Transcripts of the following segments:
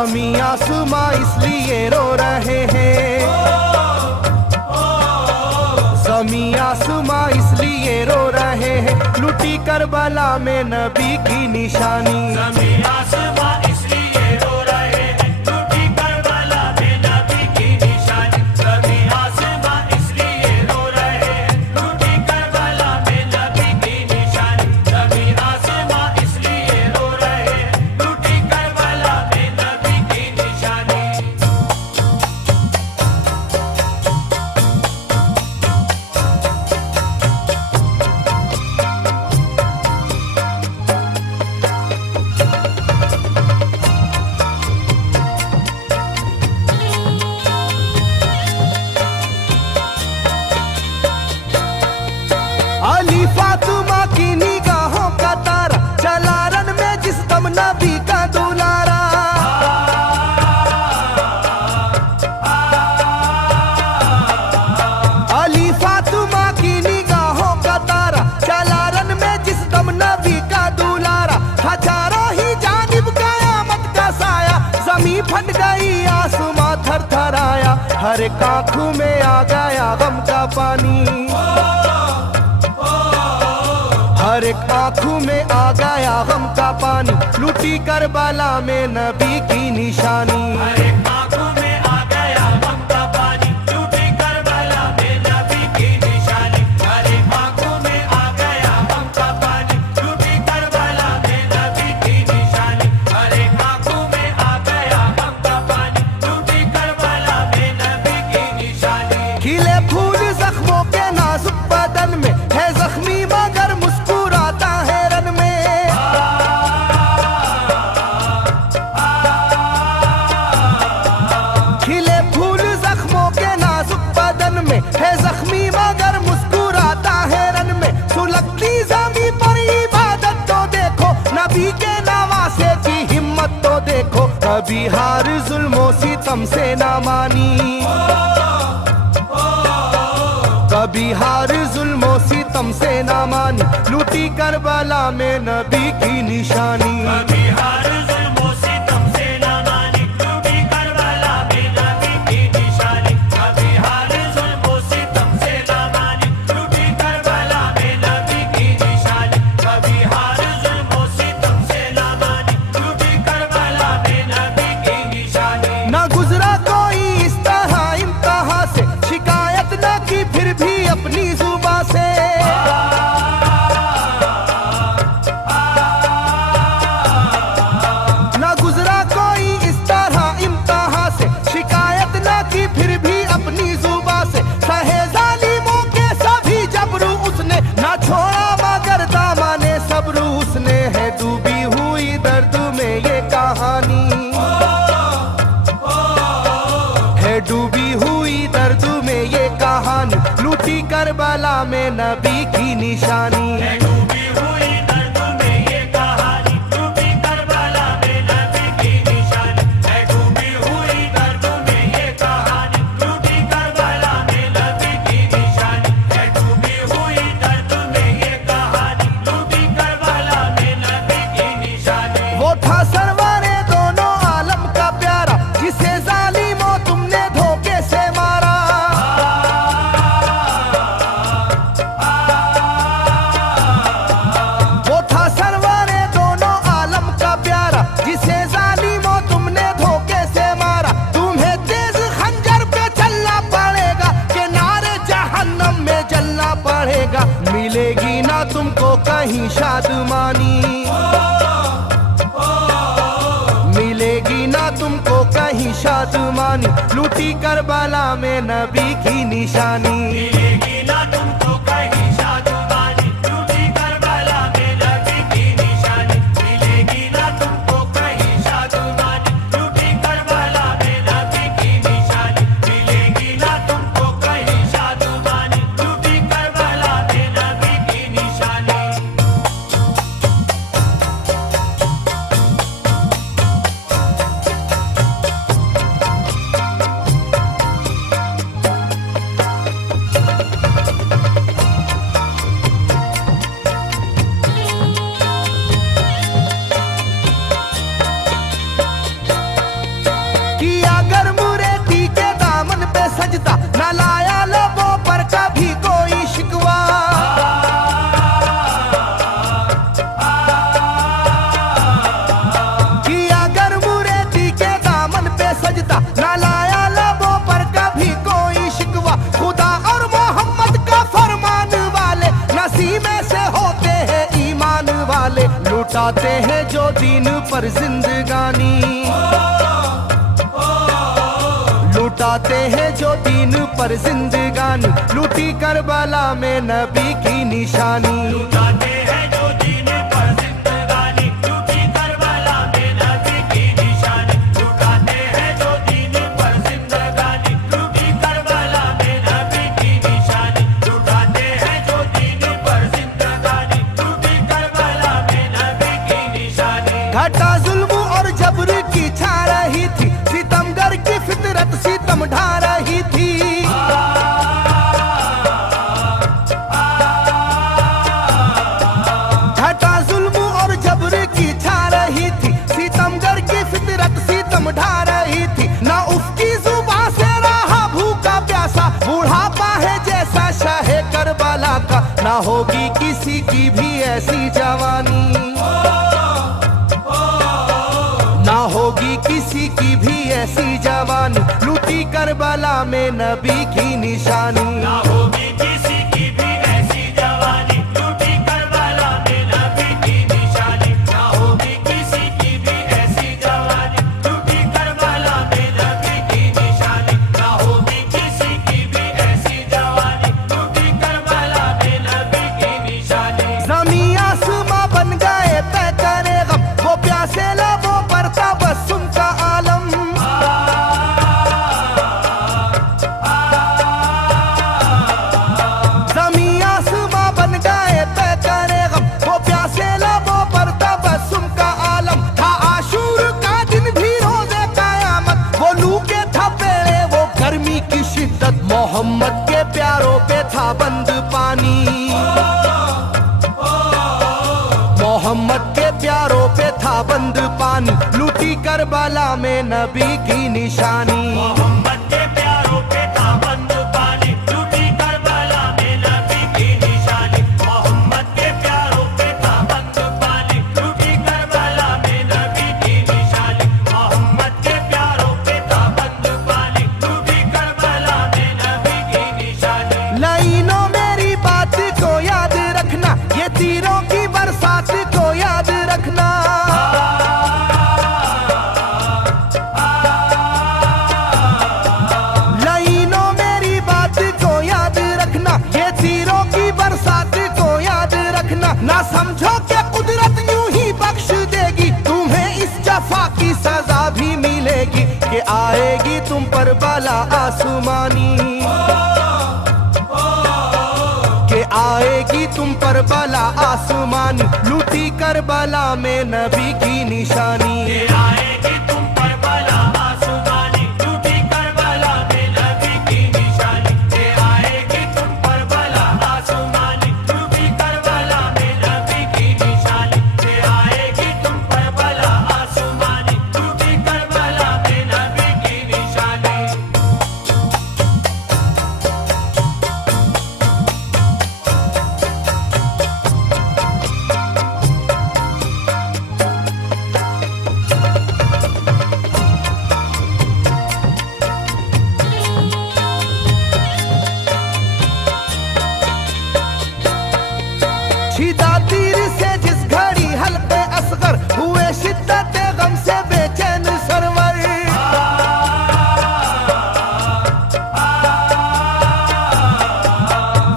ज़मीं आसमां इसलिए रो रहे हैं, ज़मीं आसमां इसलिए रो रहे हैं, लुटी करबला में नबी की निशानी। ज़मीं आसमां इसलिए रो रहे हैं, लुटी करबला में नबी की निशानी। ज़मीं आसमां इसलिए रो रहे हैं, लुटी करबला में नबी की निशानी। ज़मीं आसमां इसलिए रो रहे हैं, लुटी करबला में नबी की निशानी। अली फातिमा की निगाहों का तारा, चला रन में जिस दम नबी का दुलारा। अली फातिमा की निगाहों का तारा, चला रन में जिस दम नबी का दुलारा। हजारों ही जानिब कयामत का साया, ज़मीं फट गई आसमां थर थर आया, हर एक आँखों में आ गया गम का पानी। हर एक आँखों में आ गया गम का पानी, लुटी करबला में नबी की निशानी। हर एक आँखों में आ गया गम का पानी, लुटी करबला में नबी की निशानी। हर एक आँखों में आ गया गम का पानी, लुटी करबला में नबी की निशानी। हर एक आँखों में आ गया गम का पानी, लुटी करबला में नबी की निशानी। खिले फूल जख्मों के नाजुक बदन में, है जख्मी मगर मुस्कुराता है रन में। खिले फूल जख्मों के नाजुक बदन में, है जख्मी मगर मुस्कुराता है रन में। सुलगती ज़मीं पर इबादत तो देखो, नबी के नवासे की हिम्मत तो देखो। कभी हार जुल्मों सितम से ना मानी, कभी हार जुल्मों सितम से ना मानी, लुटी करबला में नबी की निशानी। कभी हार जुल्मों सितम से ना मानी, लुटी करबला में नबी की निशानी। कभी हार जुल्मों सितम से ना मानी, लुटी करबला में नबी की निशानी। कभी हार जुल्मों सितम से ना मानी, लुटी करबला में नबी की निशानी। ना गुजरा कोई इस तरह इम्तिहान से, शिकायत न की फिर भी अपनी जुबां से। ना गुजरा कोई इस तरह इम्तिहान से, शिकायत न की फिर भी अपनी जुबां से। सहे जालिमों के सभी जबरू उसने, ना छोड़ा मगर दामने सब्र उसने। है डूबी हुई दर्द में ये कहानी, है डूबी हुई दर्द में ये कहानी, लुटी करबला में नबी की निशानी। है डूबी हुई दर्द में ये कहानी, लुटी करबला में नबी की निशानी। है डूबी हुई दर्द में ये कहानी, लुटी करबला में नबी की निशानी। है डूबी हुई दर्द में ये कहानी, लुटी करबला में नबी की निशानी। वो था सरवरे दोनों आलम का प्यारा, जिसे जालिमों तुमने धोखे से मारा। वो था सरवरे दोनों आलम का प्यारा, जिसे जालिमों तुमने धोखे से मारा। तुम्हें तेज खंजर पे चलना पड़ेगा, कि नारे जहन्नम में जलना पड़ेगा। मिलेगी ना तुमको कहीं शादमानी, मिलेगी ना तुमको कहीं शादमानी, लुटी करबला में नबी की निशानी। मिलेगी ना तुमको कहीं शादमानी, लुटी करबला में नबी की निशानी। मिलेगी ना तुमको कहीं शादमानी, लुटी करबला में नबी की निशानी। मिलेगी ना तुमको कहीं शादमानी, लुटी करबला में नबी की निशानी। सजदा, न लाया लबों पर कभी कोई शिकवा। किया गर्मुरेती के दामन पे सजदा, न लाया लबों पर कभी कोई शिकवा। खुदा और मोहम्मद का फरमान वाले नसीबे से होते हैं ईमान वाले। लुटाते हैं जो दीन पर जिंदगानी, लुटाते हैं जो दीन पर जिंदगानी। लूटी करबला में नबी की निशानी। लुटाते हैं जो दीन पर जिंदगानी, लूटी करबला में नबी की निशानी। लुटाते हैं जो दीन पर जिंदगानी, लूटी करबला में नबी की निशानी। लुटाते हैं जो दीन पर जिंदगानी, लूटी करबला में नबी की निशानी। घटा जुल्म और जबर की छा रही थी, सितमगर की फितरत सितम ढा रही थी। घटा जुल्म और जबर की छा रही थी, सितमगर की फितरत सितम ढा रही थी। ना उसकी जुबान से रहा भूखा प्यासा, बुढ़ापा है जैसा शाहे करबला का। ना होगी किसी की भी ऐसी जवानी, ना होगी किसी की भी ऐसी जवानी। लूटी करबला में नबी की निशानी। ना होगी किसी की भी ऐसी जवानी, लूटी करबला में नबी की निशानी। ना होगी किसी की भी ऐसी जवानी, लूटी करबला में नबी की निशानी। ना होगी किसी की भी ऐसी जवानी, लूटी करबला में नबी की निशानी। ज़मीं आसमां बन गए तय करे गम, वो प्यासे लबों पर तबस्सुम का आलम। ज़मीं आसमां बन गए तय करे गम, वो प्यासे लबों पर तबस्सुम का आलम। था आशूर का दिन भी रोज़े क़यामत, वो लू के थपेड़े वो गर्मी की शिद्दत। मोहम्मद के प्यारों पे था बंद पानी, मोहम्मद के प्यारों पे था बंद पानी। लूटी करबला में नबी की निशानी। मोहम्मद के प्यारों पे था बंद पानी, लूटी करबला में नबी की निशानी। मोहम्मद के प्यारों पे था बंद पानी, लूटी करबला में नबी की निशानी। मोहम्मद के प्यारों पे था बंद पानी, लूटी करबला में नबी की निशानी। लाइनों मेरी बात को याद रखना, ये तीरों की बरसात को याद रखना। लाइनों मेरी बात को याद रखना, ये तीरों की बरसात को याद रखना। ना समझो कि कुदरत यूं ही बख्श देगी, तुम्हें इस जफा की सजा भी मिलेगी। कि आएगी तुम पर बला आसमानी, के आएगी तुम पर बला आसमानी। लूटी करबला में नबी की निशानी। ये आएगी तुम पर बला आसमानी, लूटी करबला में नबी की निशानी। ये आएगी तुम पर बला आसमानी, लूटी करबला में नबी की निशानी। ये आएगी तुम पर बला आसमानी, लूटी करबला में नबी की निशानी। छिदा तीर से जिस घड़ी हल्के असगर हुए, शिद्दत गम से बेचैन सरवर।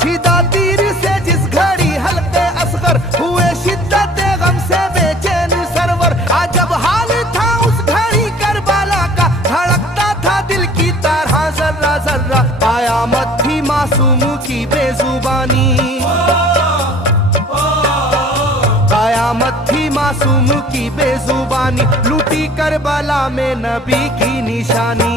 छिदा तीर से जिस घड़ी हल्के असगर हुए, शिद्दत गम से बेचैन सरवर। अजब हाल था उस घड़ी करबला का, धड़कता था दिल की तरह जर्रा जर्रा। कयामत थी मासूम की बेजुबानी, कयामत थी मासूम की बेजुबानी। लूटी करबला में नबी की निशानी।